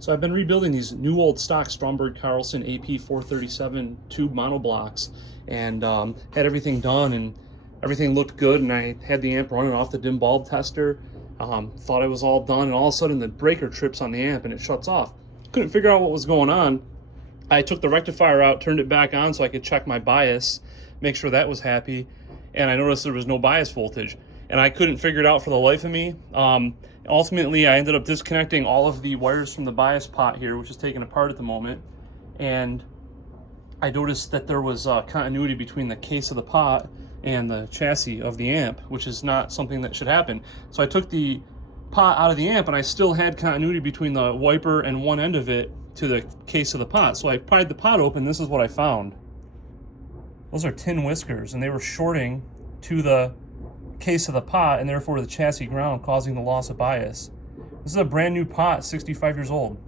So I've been rebuilding these new old stock Stromberg Carlson AP-437 tube monoblocks, and had everything done and everything looked good, and I had the amp running off the dim bulb tester. Thought it was all done, and all of a sudden the breaker trips on the amp and it shuts off. Couldn't figure out what was going on. I took the rectifier out, turned it back on so I could check my bias, make sure that was happy, and I noticed there was no bias voltage, and I couldn't figure it out for the life of me. Ultimately, I ended up disconnecting all of the wires from the bias pot here, which is taken apart at the moment, and I noticed that there was continuity between the case of the pot and the chassis of the amp, which is not something that should happen. So I took the pot out of the amp, and I still had continuity between the wiper and one end of it to the case of the pot. So I pried the pot open. This is what I found. Those are tin whiskers, and they were shorting to the case of the pot and therefore the chassis ground, causing the loss of bias. This is a brand new pot, 65 years old.